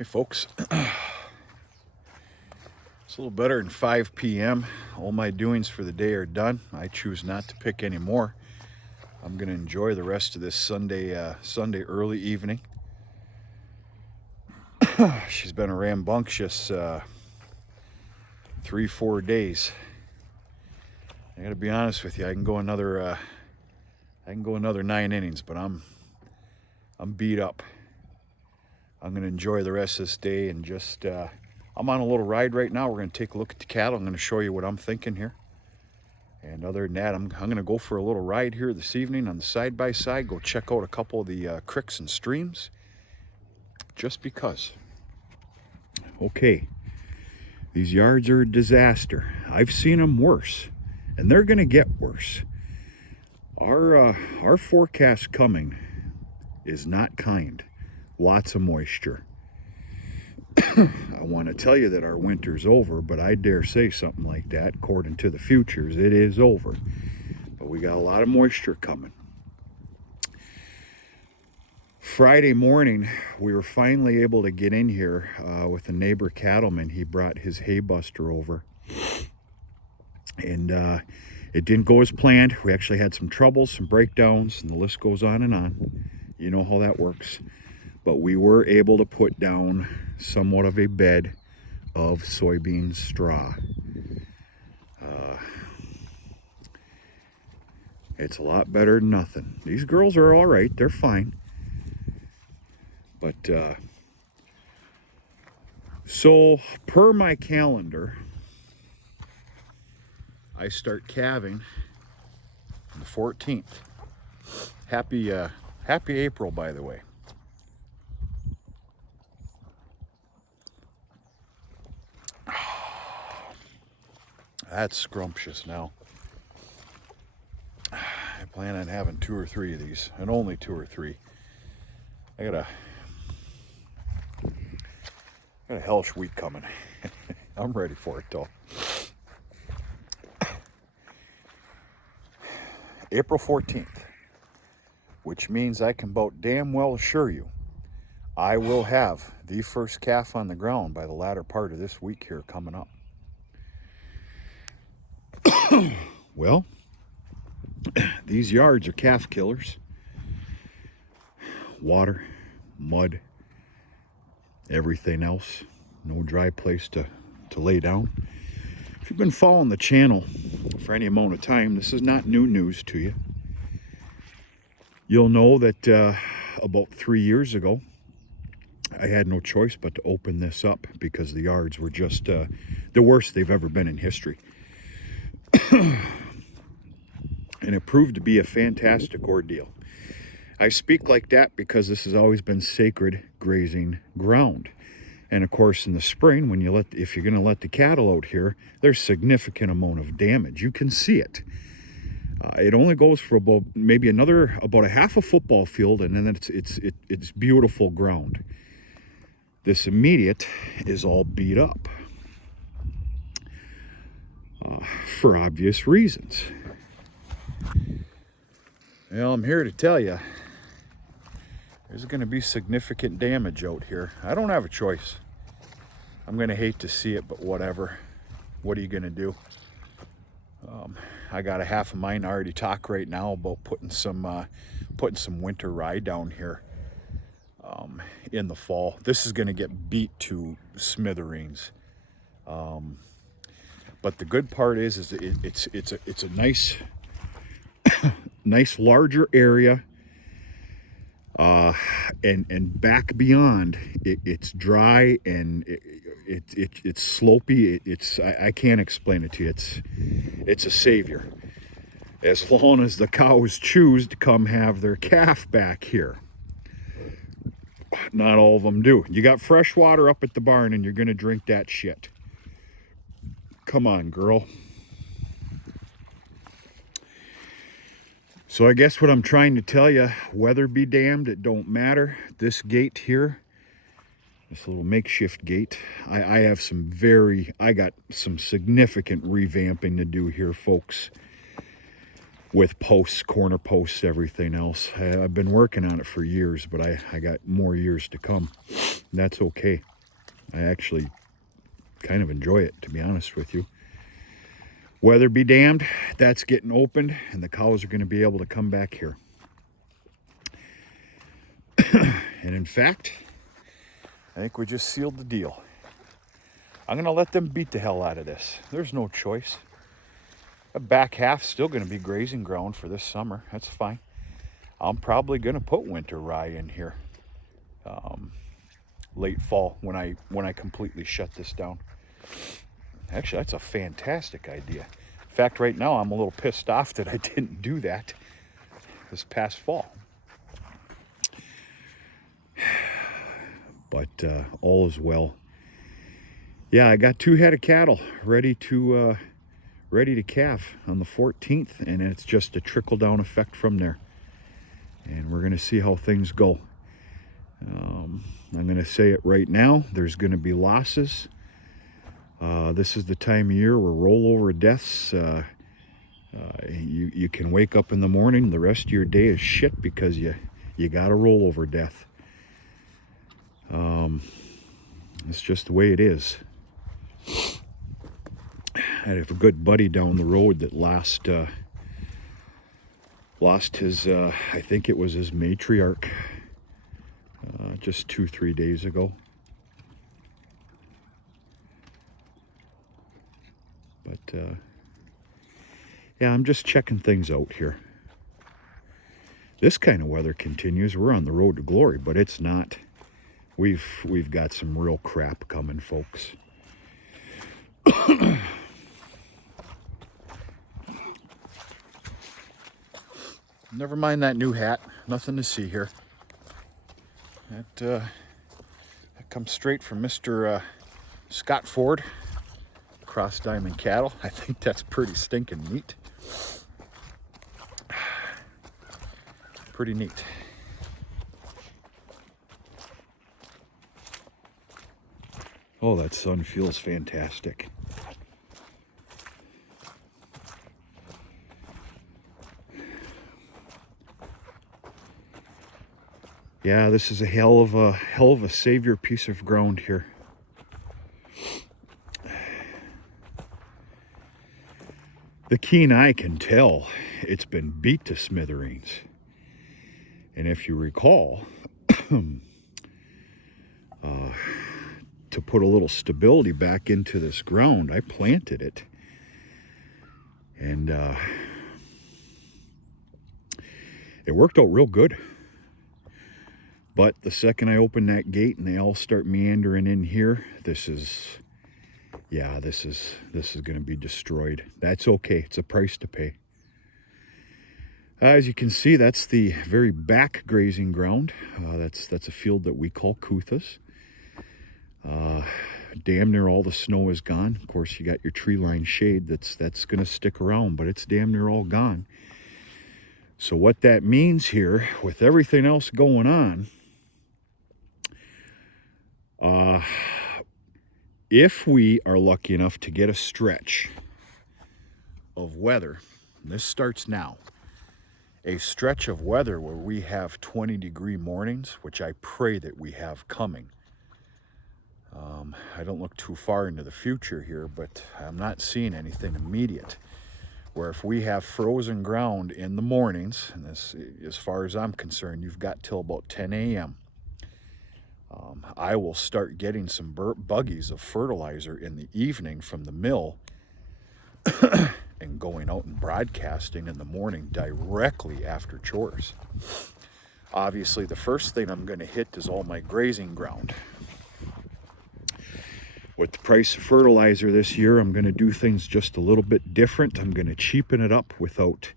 Hey folks, it's a little better than 5 p.m. All my doings for the day are done. I choose not to pick any more. I'm going to enjoy the rest of this Sunday early evening. She's been a rambunctious 3-4 days. I got to be honest with you. I can go another 9 innings, but I'm beat up. I'm going to enjoy the rest of this day and just, I'm on a little ride right now. We're going to take a look at the cattle. I'm going to show you what I'm thinking here. And other than that, I'm going to go for a little ride here this evening on the side-by-side, go check out a couple of the creeks and streams, just because. Okay, these yards are a disaster. I've seen them worse, and they're going to get worse. Our forecast coming is not kind. Lots of moisture. I want to tell you that our winter's over, but I dare say something like that. According to the futures, it is over. But we got a lot of moisture coming. Friday morning, we were finally able to get in here with a neighbor cattleman. He brought his hay buster over. And it didn't go as planned. We actually had some troubles, some breakdowns, and the list goes on and on. You know how that works. But we were able to put down somewhat of a bed of soybean straw. It's a lot better than nothing. These girls are all right. They're fine. But so per my calendar, I start calving on the 14th. Happy April, by the way. That's scrumptious now. I plan on having 2 or 3 of these, and only 2 or 3. I got a hellish week coming. I'm ready for it though. April 14th, which means I can about damn well assure you I will have the first calf on the ground by the latter part of this week here coming up. Well, these yards are calf killers. Water, mud, everything else. No dry place to lay down. If you've been following the channel for any amount of time, this is not new news to you. You'll know that about 3 years ago, I had no choice but to open this up because the yards were just the worst they've ever been in history. And it proved to be a fantastic ordeal. I speak like that because this has always been sacred grazing ground. And of course, in the spring, when if you're going to let the cattle out here, there's significant amount of damage. You can see it. It only goes for about a half a football field, and then it's beautiful ground. This immediate is all beat up for obvious reasons. Well, I'm here to tell you, there's going to be significant damage out here. I don't have a choice. I'm going to hate to see it, but whatever. What are you going to do? I got a half of mine already talk right now about putting some winter rye down here in the fall. This is going to get beat to smithereens. But the good part is it's a nice nice larger area, and back beyond it's dry and it's slopey. I can't explain it to you. It's a savior, as long as the cows choose to come have their calf back here. Not all of them do. You got fresh water up at the barn and you're gonna drink that shit. Come on, girl. So I guess what I'm trying to tell you, weather be damned, it don't matter. This gate here, this little makeshift gate, I got some significant revamping to do here, folks. With posts, corner posts, everything else. I've been working on it for years, but I got more years to come. That's okay. I actually kind of enjoy it, to be honest with you. Weather be damned, that's getting opened, and the cows are going to be able to come back here. And in fact, I think we just sealed the deal. I'm going to let them beat the hell out of this. There's no choice. The back half's still going to be grazing ground for this summer. That's fine. I'm probably going to put winter rye in here late fall when I completely shut this down. Actually, that's a fantastic idea. In fact, right now I'm a little pissed off that I didn't do that this past fall. But all is well. Yeah, I got 2 head of cattle ready to calve on the 14th, and it's just a trickle-down effect from there. And we're going to see how things go. I'm going to say it right now. There's going to be losses. This is the time of year where rollover deaths, you can wake up in the morning, the rest of your day is shit because you got a rollover death. It's just the way it is. I have a good buddy down the road that lost his, I think it was his matriarch, just 2-3 days ago. But yeah, I'm just checking things out here. This kind of weather continues. We're on the road to glory, but it's not. We've got some real crap coming, folks. Never mind that new hat. Nothing to see here. That comes straight from Mr. Scott Ford, Cross Diamond Cattle. I think that's pretty stinking neat. Pretty neat. Oh, that sun feels fantastic. Yeah, this is a hell of a savior piece of ground here. The keen eye can tell it's been beat to smithereens. And if you recall, to put a little stability back into this ground, I planted it. And it worked out real good. But the second I open that gate and they all start meandering in here, this is going to be destroyed. That's okay. It's a price to pay. As you can see, that's the very back grazing ground. That's a field that we call Kuthas. Damn near all the snow is gone. Of course, you got your tree line shade that's going to stick around, but it's damn near all gone. So what that means here, with everything else going on, if we are lucky enough to get a stretch of weather, and this starts now, a stretch of weather where we have 20-degree mornings, which I pray that we have coming. I don't look too far into the future here, but I'm not seeing anything immediate. Where if we have frozen ground in the mornings, and this, as far as I'm concerned, you've got till about 10 a.m., I will start getting some buggies of fertilizer in the evening from the mill and going out and broadcasting in the morning directly after chores. Obviously, the first thing I'm going to hit is all my grazing ground. With the price of fertilizer this year, I'm going to do things just a little bit different. I'm going to cheapen it up without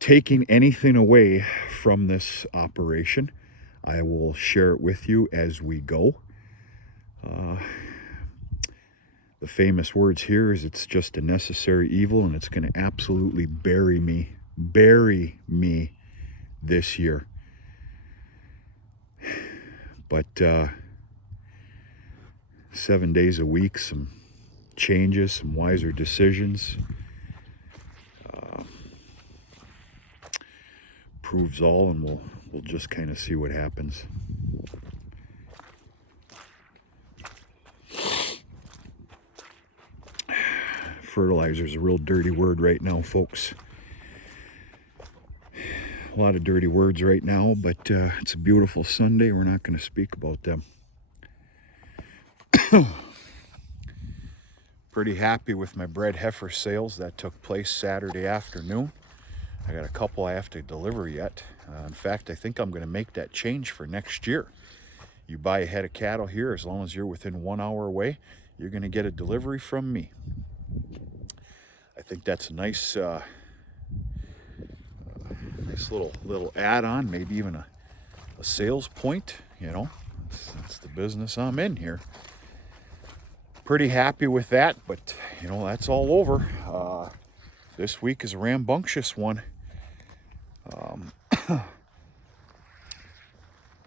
taking anything away from this operation. I will share it with you as we go. The famous words here is it's just a necessary evil, and it's going to absolutely bury me this year. But 7 days a week, some changes, some wiser decisions, proves all, and we'll just kind of see what happens. fertilizer is a real dirty word right now, folks. A lot of dirty words right now, but it's a beautiful Sunday. We're not going to speak about them. Pretty happy with my bred heifer sales that took place Saturday afternoon. I got a couple I have to deliver yet. In fact, I think I'm going to make that change for next year. You buy a head of cattle here, as long as you're within 1 hour away, you're going to get a delivery from me. I think that's a nice little add-on, maybe even a sales point, you know. That's the business I'm in here. Pretty happy with that, but you know, that's all over. This week is a rambunctious one.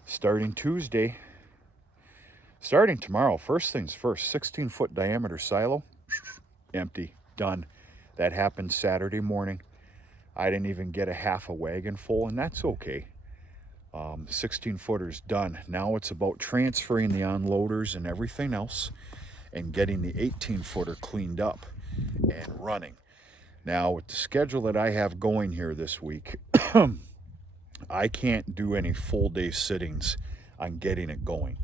Starting Tuesday, starting tomorrow, first things first, 16-foot diameter silo, empty, done. That happened Saturday morning. I didn't even get a half a wagon full, and that's okay. 16-footer's done. Now it's about transferring the unloaders and everything else and getting the 18-footer cleaned up and running. Now, with the schedule that I have going here this week, I can't do any full day sittings on getting it going.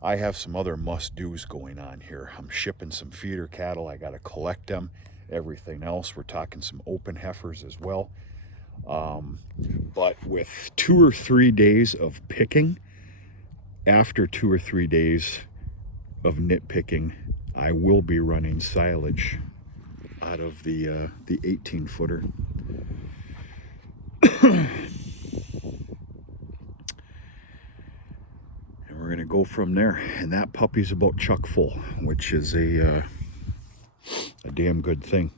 I have some other must-dos going on here. I'm shipping some feeder cattle. I got to collect them, everything else. We're talking some open heifers as well. But with 2 or 3 days of picking, after 2 or 3 days of nitpicking, I will be running silage out of the 18-footer. And we're going to go from there. And that puppy's about chuck full, which is a damn good thing.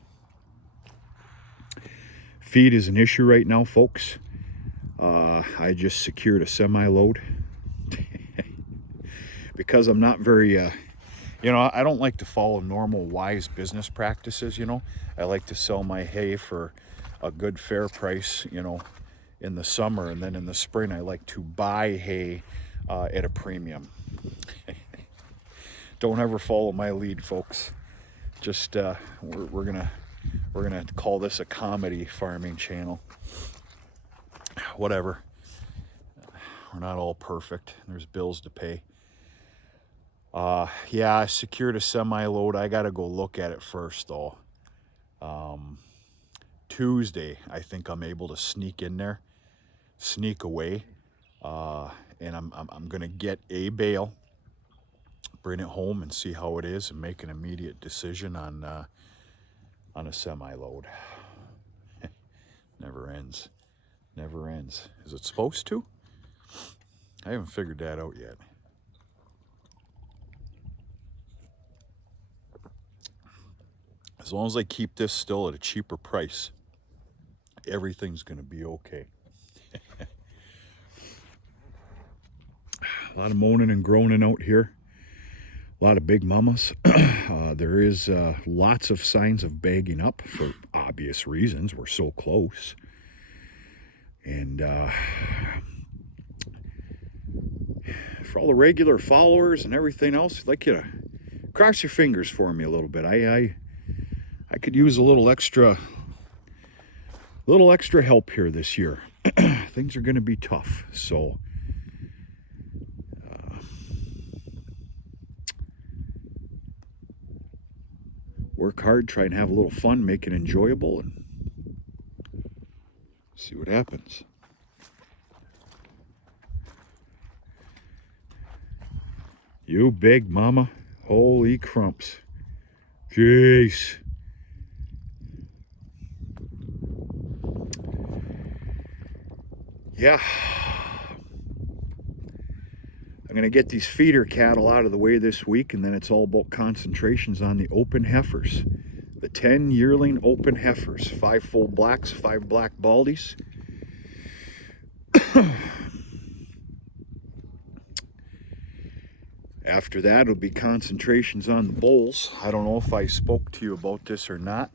Feed is an issue right now, folks. I just secured a semi-load because I'm not very, you know, I don't like to follow normal wise business practices, you know. I like to sell my hay for a good fair price, you know, in the summer, and then in the spring I like to buy hay at a premium. Don't ever follow my lead, folks. Just we're gonna call this a comedy farming channel. Whatever. We're not all perfect. There's bills to pay. Yeah, I secured a semi-load. I gotta go look at it first, though. Tuesday, I think I'm able to sneak in there, sneak away, and I'm gonna get a bale, bring it home, and see how it is, and make an immediate decision on a semi-load. Never ends. Never ends. Is it supposed to? I haven't figured that out yet. As long as I keep this still at a cheaper price, everything's going to be okay. A lot of moaning and groaning out here. A lot of big mamas. There is lots of signs of bagging up for obvious reasons. We're so close. And for all the regular followers and everything else, I'd like you to cross your fingers for me a little bit. I could use a little extra help here this year. Things are going to be tough, so work hard, try and have a little fun, make it enjoyable, and see what happens. You big mama, holy crumps. Jeez. Yeah. I'm going to get these feeder cattle out of the way this week, and then it's all about concentrations on the open heifers. The 10 yearling open heifers, 5 full blacks, 5 black baldies. After that, it'll be concentrations on the bulls. I don't know if I spoke to you about this or not,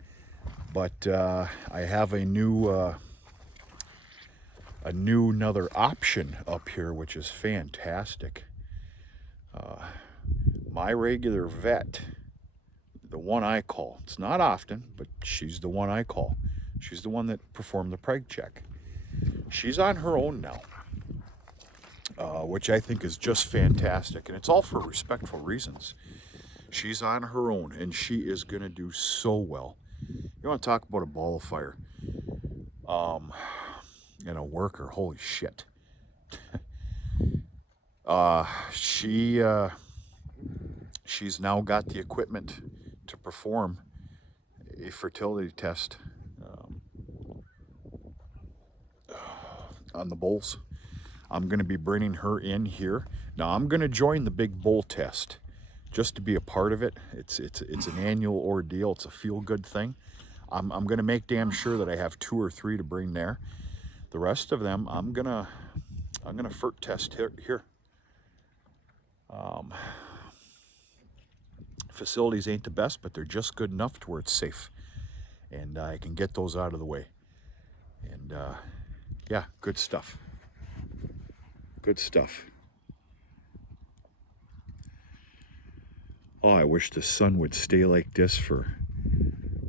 but I have another option up here, which is fantastic. My regular vet, the one I call. It's not often, but she's the one I call. She's the one that performed the preg check. She's on her own now, which I think is just fantastic. And it's all for respectful reasons. She's on her own, and she is going to do so well. You want to talk about a ball of fire. And a worker, holy shit. She's now got the equipment to perform a fertility test on the bulls. I'm going to be bringing her in here. Now I'm going to join the big bull test just to be a part of it. It's an annual ordeal. It's a feel-good thing. I'm going to make damn sure that I have 2 or 3 to bring there. The rest of them, I'm gonna FERT test here. Facilities ain't the best, but they're just good enough to where it's safe, and I can get those out of the way. And yeah, good stuff. Good stuff. Oh, I wish the sun would stay like this for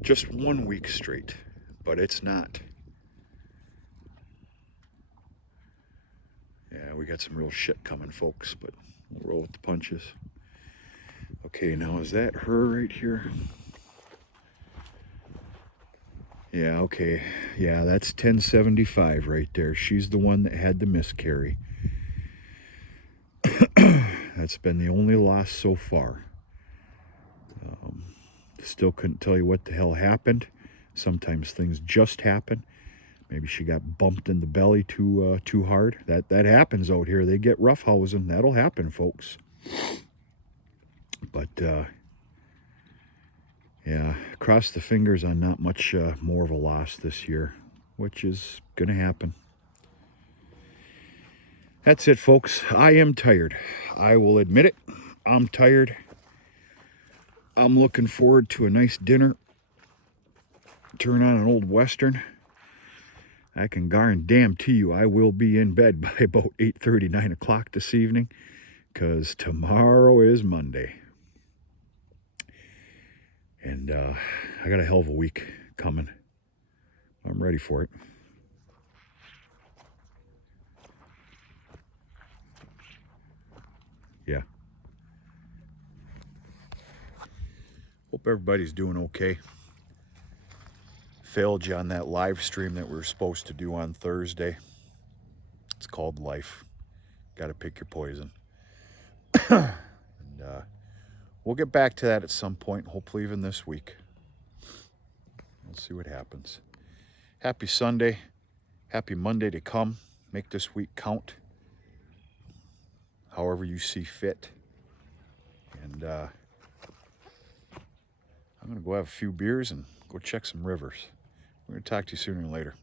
just 1 week straight, but it's not. Yeah, we got some real shit coming, folks, but we'll roll with the punches. Okay, now is that her right here? Yeah, okay. Yeah, that's 1075 right there. She's the one that had the miscarry. That's been the only loss so far. Still couldn't tell you what the hell happened. Sometimes things just happen. Maybe she got bumped in the belly too hard. That happens out here. They get roughhousing. That'll happen, folks. But yeah, cross the fingers on not much more of a loss this year, which is gonna happen. That's it, folks. I am tired. I will admit it. I'm tired. I'm looking forward to a nice dinner. Turn on an old Western. I can guarantee you I will be in bed by about 8:30, 9 o'clock this evening, because tomorrow is Monday. And I got a hell of a week coming. I'm ready for it. Yeah. Hope everybody's doing okay. Failed you on that live stream that we were supposed to do on Thursday. It's called life. Got to pick your poison. And we'll get back to that at some point, hopefully even this week. We'll see what happens. Happy Sunday. Happy Monday to come. Make this week count however you see fit. And I'm going to go have a few beers and go check some rivers. We're going to talk to you sooner or later.